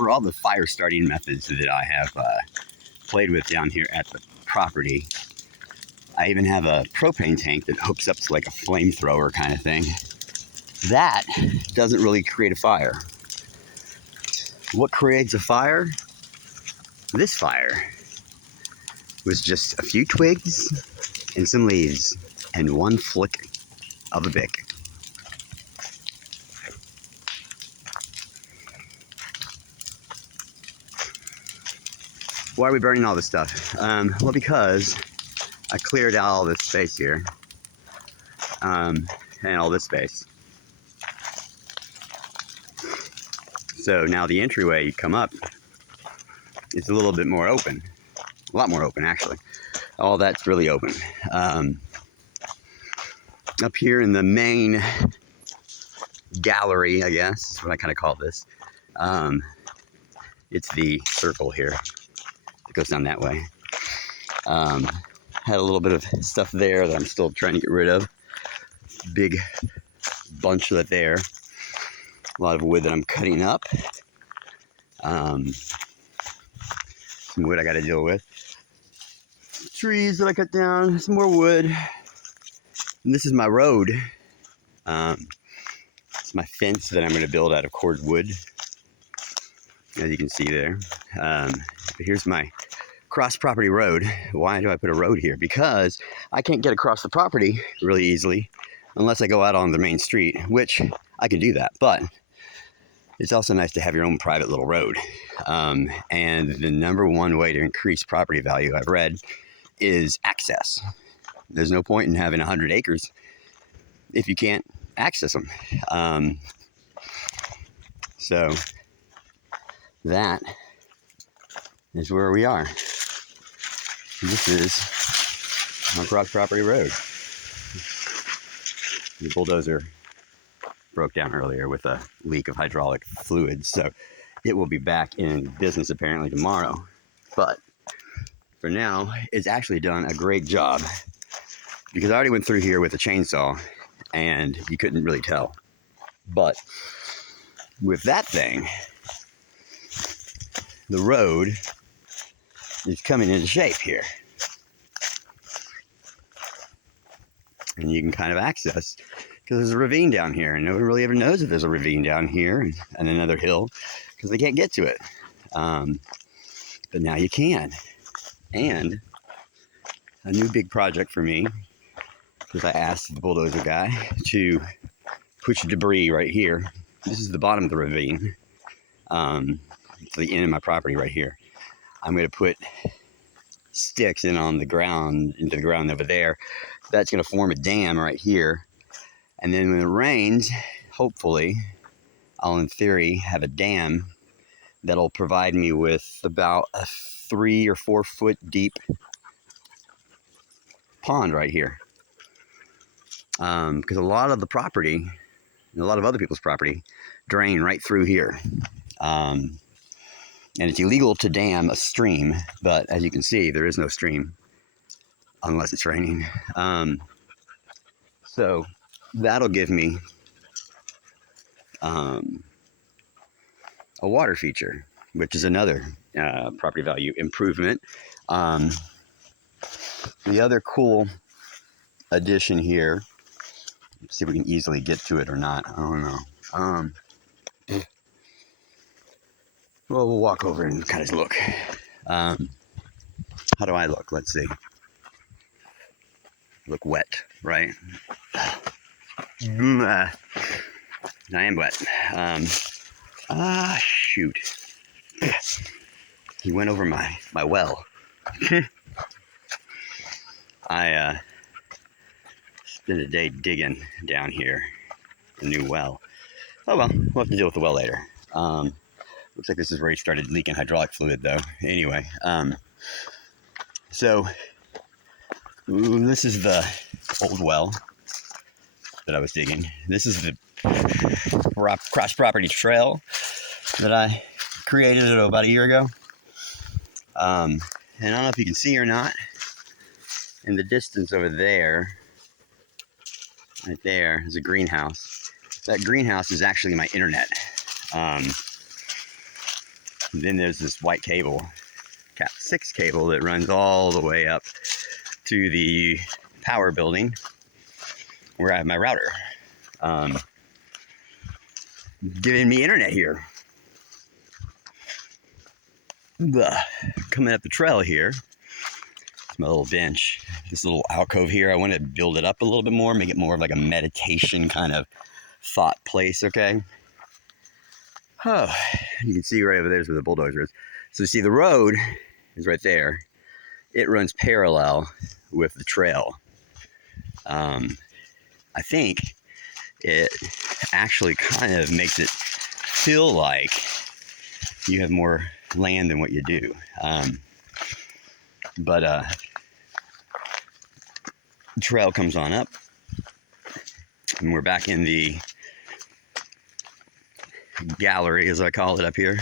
for all the fire starting methods that I have played with down here at the property, I even have a propane tank that hooks up to like a flamethrower kind of thing. That doesn't really create a fire. What creates a fire? This fire was just a few twigs and some leaves and one flick of a bic. Why are we burning all this stuff? Well, because I cleared out all this space here, and all this space. So now the entryway you come up, it's a little bit more open. A lot more open, actually. All that's really open. Up here in the main gallery, I guess, is what I kind of call this. It's the circle here. It goes down that way. Had a little bit of stuff there that I'm still trying to get rid of. Big bunch of it there. A lot of wood that I'm cutting up. Some wood I got to deal with. Trees that I cut down. Some more wood. And this is my road. It's my fence that I'm going to build out of cord wood, as you can see there. But here's my cross-property road. Why do I put a road here? Because I can't get across the property really easily unless I go out on the main street, which I can do that. But it's also nice to have your own private little road. And the number one way to increase property value, I've read, is access. There's no point in having 100 acres if you can't access them. So that is where we are. This is my cross-property road. The bulldozer broke down earlier with a leak of hydraulic fluid, so it will be back in business apparently tomorrow. But for now, it's actually done a great job because I already went through here with a chainsaw and you couldn't really tell. But with that thing, the road is coming into shape here. And you can kind of access, because there's a ravine down here, and no one really ever knows if there's a ravine down here and another hill, because they can't get to it. But now you can. And a new big project for me, because I asked the bulldozer guy to push debris right here. This is the bottom of the ravine. To the end of my property right here. I'm going to put sticks in on the ground, into the ground over there. That's going to form a dam right here. And then when it rains, hopefully, I'll in theory have a dam that'll provide me with about a 3 or 4 foot deep pond right here. Because a lot of the property, and a lot of other people's property, drain right through here. And it's illegal to dam a stream, but as you can see, there is no stream unless it's raining. So that'll give me a water feature, which is another property value improvement. The other cool addition here, let's see if we can easily get to it or not. I don't know. Well, we'll walk over and kind of look. How do I look? Let's see. Look wet, right? I am wet. Shoot. He went over my well. I spent a day digging down here, a new well. Oh well, we'll have to deal with the well later. Looks like this is where he started leaking hydraulic fluid, though. Anyway, so this is the old well that I was digging. This is the cross-property trail that I created about a year ago. And I don't know if you can see or not. In the distance over there, right there, is a greenhouse. That greenhouse is actually my internet. Then there's this white cable, Cat 6 cable, that runs all the way up to the power building where I have my router. Giving me internet here. Coming up the trail here, it's my little bench. This little alcove here, I want to build it up a little bit more, make it more of like a meditation kind of thought place, okay? Oh, you can see right over there's where the bulldozer is. So you see the road is right there. It runs parallel with the trail. I think it actually kind of makes it feel like you have more land than what you do. The trail comes on up, and we're back in the gallery, as I call it, up here.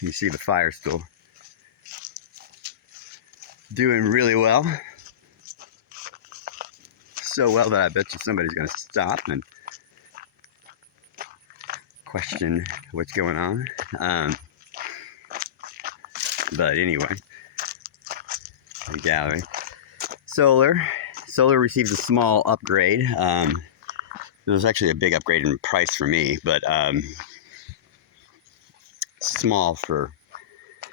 You see the fire still doing really well. So well that I bet you somebody's going to stop and question what's going on. But anyway, the gallery. Solar received a small upgrade. It was actually a big upgrade in price for me, but small for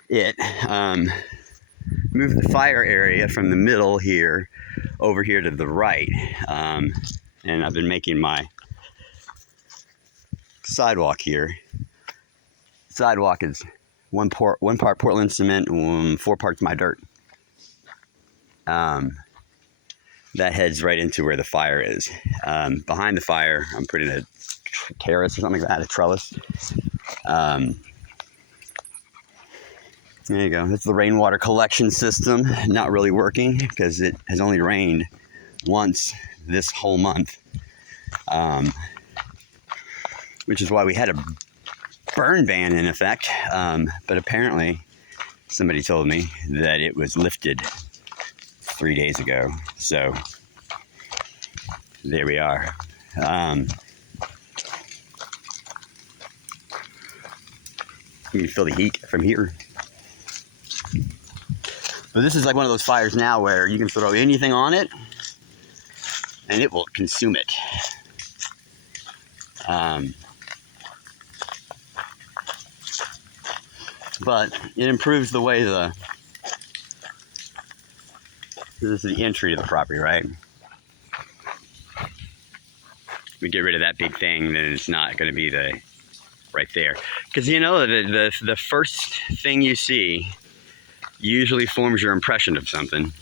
it. Moved the fire area from the middle here over here to the right, and I've been making my sidewalk here. Sidewalk is one part Portland cement, 4 parts my dirt. That heads right into where the fire is. Behind the fire, I'm putting a terrace or something like that, a trellis. There you go. That's the rainwater collection system. Not really working because it has only rained once this whole month. Which is why we had a burn ban in effect. But apparently somebody told me that it was lifted 3 days ago. So there we are. You can feel the heat from here. But this is like one of those fires now where you can throw anything on it and it will consume it. But it improves the way this is the entry to the property, right? We get rid of that big thing, then it's not going to be right there. Because you know, the first thing you see usually forms your impression of something.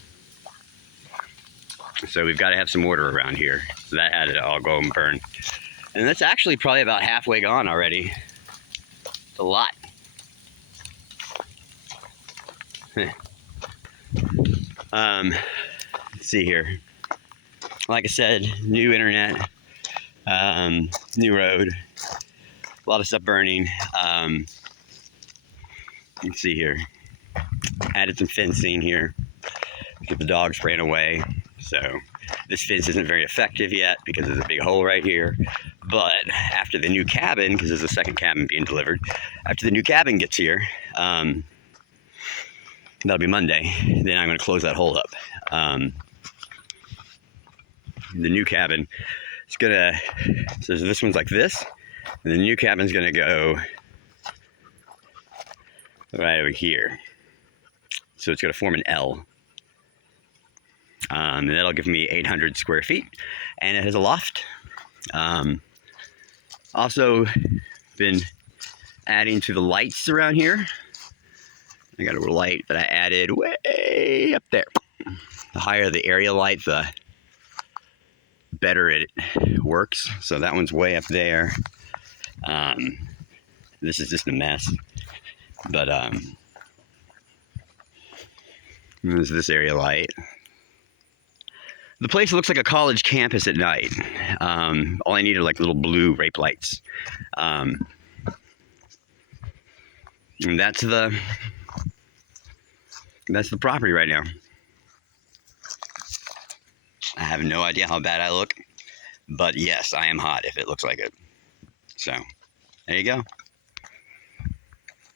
So we've got to have some order around here. So that had to all go and burn. And that's actually probably about halfway gone already. It's a lot. Let's see here. Like I said, new internet, new road, a lot of stuff burning. Let's see here. Added some fencing here. Get the dogs ran away. So this fence isn't very effective yet because there's a big hole right here. But after the new cabin, because there's a second cabin being delivered, after the new cabin gets here, that'll be Monday, then I'm going to close that hole up. The new cabin is going to, so this one's like this, and the new cabin's going to go right over here. So it's going to form an L. And that'll give me 800 square feet, and it has a loft. Also been adding to the lights around here. I got a little light that I added way up there. The higher the area light, the better it works. So that one's way up there. This is just a mess. But there's this area light. The place looks like a college campus at night. All I need are like little blue rape lights. And that's the property right now. I have no idea how bad I look, but yes, I am hot if it looks like it. So there you go.